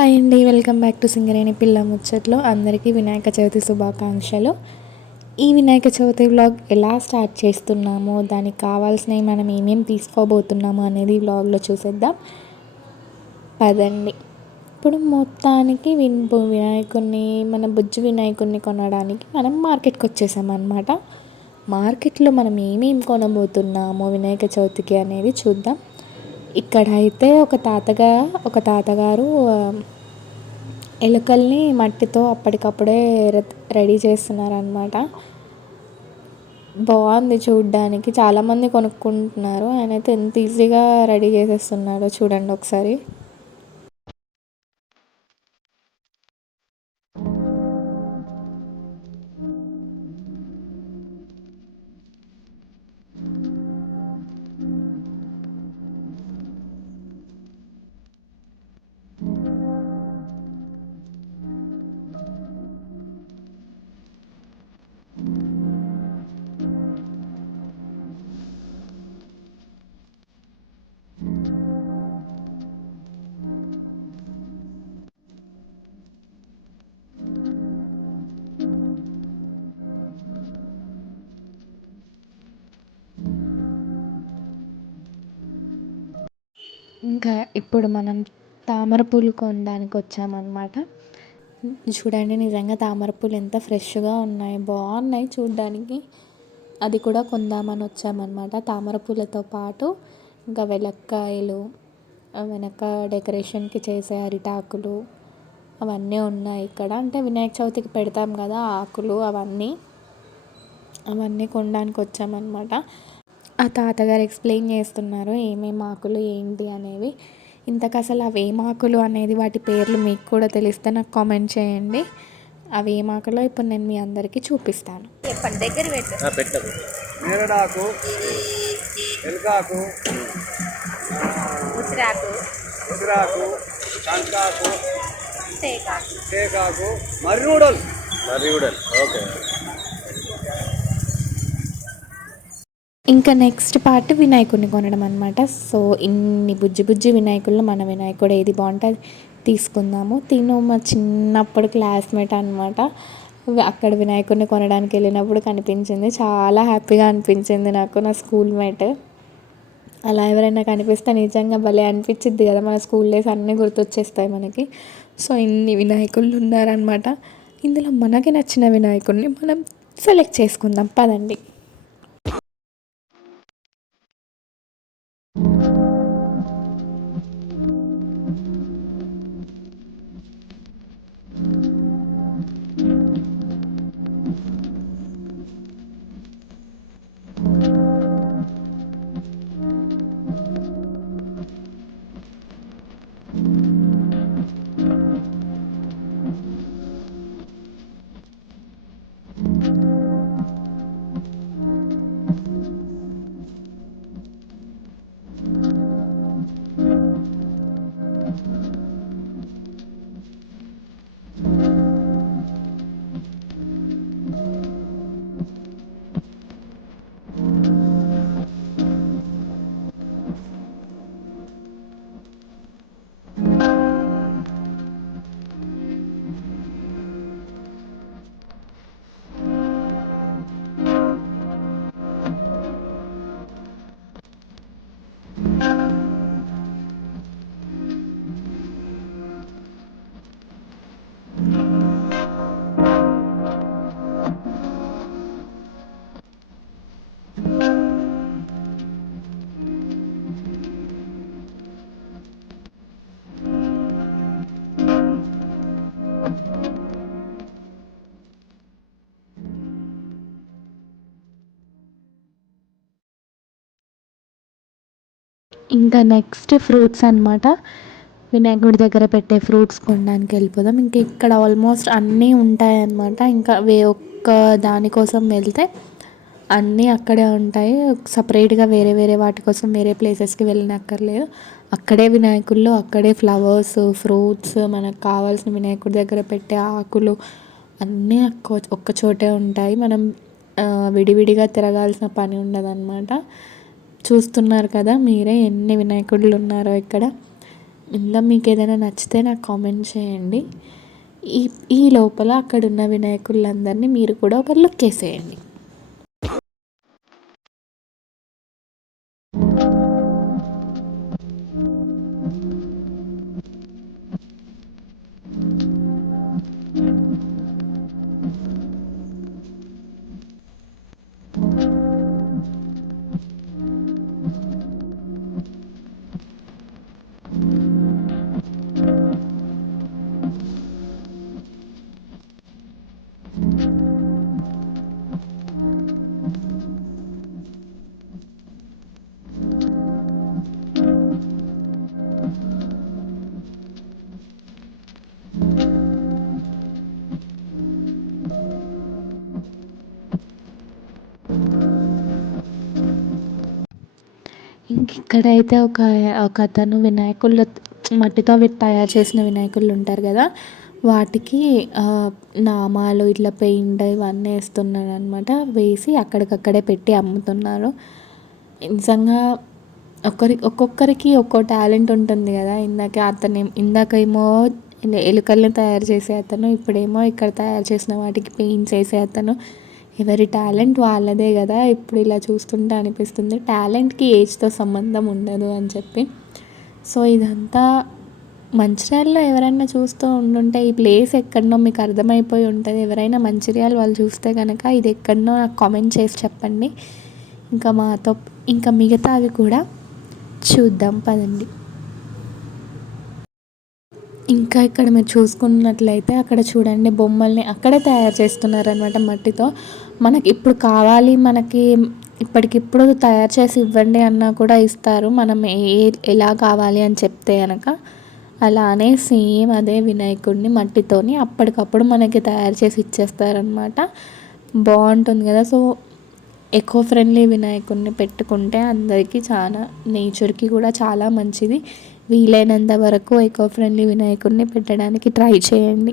Hi అండి, welcome back to Singareni పిల్ల ముచ్చట్లు. అందరికీ వినాయక చవితి శుభాకాంక్షలు. ఈ వినాయక చవితి వ్లాగ్ ఎలా స్టార్ట్ చేస్తున్నామో, దానికి కావాల్సినవి మనం ఏమేమి తీసుకోబోతున్నామో అనేది ఈ వ్లాగ్లో చూసేద్దాం పదండి. ఇప్పుడు మొత్తానికి వినాయకుడిని, మన బుజ్జి వినాయకుడిని కొనడానికి మనం మార్కెట్కి వచ్చేసామన్నమాట. మార్కెట్లో మనం ఏమేమి కొనబోతున్నామో వినాయక చవితికి అనేది చూద్దాం. ఇక్కడ అయితే ఒక తాతగారు ఎలుకల్ని మట్టితో అప్పటికప్పుడే రెడీ చేస్తున్నారనమాట. బాగుంది చూడ్డానికి, చాలామంది కొనుక్కుంటున్నారు. ఆయన అయితే ఎంత ఈజీగా రెడీ చేసేస్తున్నారో చూడండి ఒకసారి. ఇంకా ఇప్పుడు మనం తామర పూలు కొనడానికి వచ్చామన్నమాట. చూడండి, నిజంగా తామర పూలు ఎంత ఫ్రెష్గా ఉన్నాయి, బాగున్నాయి చూడ్డానికి. అది కూడా కొందామని వచ్చామన్నమాట. తామర పూలతో పాటు ఇంకా వెలక్కాయలు, వెనక డెకరేషన్కి చేసే అరిటాకులు అవన్నీ ఉన్నాయి ఇక్కడ. అంటే వినాయక చవితికి పెడతాం కదా ఆకులు, అవన్నీ కొనడానికి వచ్చామన్నమాట. ఆ తాతగారు ఎక్స్ప్లెయిన్ చేస్తున్నారు ఏమేమి ఆకులు ఏంటి అనేవి. ఇంతకు అసలు అవి ఏం ఆకులు అనేది, వాటి పేర్లు మీకు కూడా తెలిస్తే నాకు కామెంట్ చేయండి. అవి ఏం ఆకులో ఇప్పుడు నేను మీ అందరికీ చూపిస్తాను. నేరడాకు, ఎలుకాకు, ఉసిరాకు, కంకాకు, టేకాకు, మర్రివుడల్. ఓకే. ఇంకా నెక్స్ట్ పార్ట్ వినాయకుడిని కొనడం అనమాట. సో ఇన్ని బుజ్జి వినాయకుల్లో మన వినాయకుడు ఏది బాగుంటుంది తీసుకుందాము. తిను మా చిన్నప్పుడు క్లాస్మేట్ అనమాట. అక్కడ వినాయకుడిని కొనడానికి వెళ్ళినప్పుడు కనిపించింది, చాలా హ్యాపీగా అనిపించింది నాకు, నా స్కూల్ మేట్. అలా ఎవరైనా కనిపిస్తే నిజంగా భలే అనిపించింది కదా, మన స్కూల్ డేస్ అన్నీ గుర్తొచ్చేస్తాయి మనకి. సో ఇన్ని వినాయకుళ్ళు ఉన్నారనమాట. ఇందులో మనకి నచ్చిన వినాయకుడిని మనం సెలెక్ట్ చేసుకుందాం పదండి. ఇంకా నెక్స్ట్ ఫ్రూట్స్ అనమాట. వినాయకుడి దగ్గర పెట్టే ఫ్రూట్స్ కొనడానికి వెళ్ళిపోదాం. ఇంకా ఇక్కడ ఆల్మోస్ట్ అన్నీ ఉంటాయన్నమాట. ఇంకా ఒక్క దానికోసం వెళ్తే అన్నీ అక్కడే ఉంటాయి. సపరేట్గా వేరే వాటి కోసం వేరే ప్లేసెస్కి వెళ్ళనక్కర్లేదు. అక్కడే వినాయకుల్లో అక్కడే ఫ్లవర్స్, ఫ్రూట్స్, మనకు కావాల్సిన వినాయకుడి దగ్గర పెట్టే ఆకులు అన్నీ ఒక్క చోటే ఉంటాయి. మనం విడివిడిగా తిరగాల్సిన పని ఉండదన్నమాట. చూస్తున్నారు కదా మీరే ఎన్ని వినాయకుళ్ళు ఉన్నారో ఇక్కడ. ఇందులో మీకు ఏదైనా నచ్చితే నాకు కామెంట్ చేయండి. ఈ ఈ లోపల అక్కడున్న వినాయకులందరినీ మీరు కూడా ఒక లుక్ వేసేయండి. ఇంక ఇక్కడైతే ఒక అతను వినాయకులు మట్టితో తయారు చేసిన వినాయకులు ఉంటారు కదా, వాటికి నామాలు ఇట్లా పెయింట్ ఇవన్నీ వేస్తున్నాడు అనమాట. వేసి అక్కడికక్కడే పెట్టి అమ్ముతున్నారు. నిజంగా ఒక్కొక్కరికి ఒక్కో టాలెంట్ ఉంటుంది కదా. ఇందాకేమో ఎలుకల్ని తయారు చేసే అతను, ఇప్పుడేమో ఇక్కడ తయారు చేసిన వాటికి పెయింట్స్ వేసే అతను. ఎవరి టాలెంట్ వాళ్ళదే కదా. ఇప్పుడు ఇలా చూస్తుంటే అనిపిస్తుంది టాలెంట్కి ఏజ్తో సంబంధం ఉండదు అని చెప్పి. సో ఇదంతా మంచిర్యాలలో ఎవరైనా చూస్తూ ఉండుంటే ఈ ప్లేస్ ఎక్కడనో మీకు అర్థమైపోయి ఉంటుంది. ఎవరైనా మంచిర్యాల వాళ్ళు చూస్తే కనుక ఇది ఎక్కడనో నాకు కామెంట్ చేసి చెప్పండి. ఇంకా మిగతావి కూడా చూద్దాం పదండి. ఇంకా ఇక్కడ మీరు చూసుకున్నట్లయితే అక్కడ చూడండి, బొమ్మల్ని అక్కడే తయారు చేస్తున్నారనమాట మట్టితో. మనకి ఇప్పుడు కావాలి, మనకి ఇప్పటికిప్పుడు తయారు చేసి ఇవ్వండి అన్నా కూడా ఇస్తారు, మనం ఎలా కావాలి అని చెప్తే కనుక. అలానే సేమ్ అదే వినాయకుడిని మట్టితోని అప్పటికప్పుడు మనకి తయారు చేసి ఇచ్చేస్తారనమాట. బాగుంటుంది కదా. సో ఎకో ఫ్రెండ్లీ వినాయకుడిని పెట్టుకుంటే అందరికీ చాలా, నేచర్కి కూడా చాలా మంచిది. వీలైనంత వరకు ఎకో ఫ్రెండ్లీ వినాయకుడిని పెట్టడానికి ట్రై చేయండి.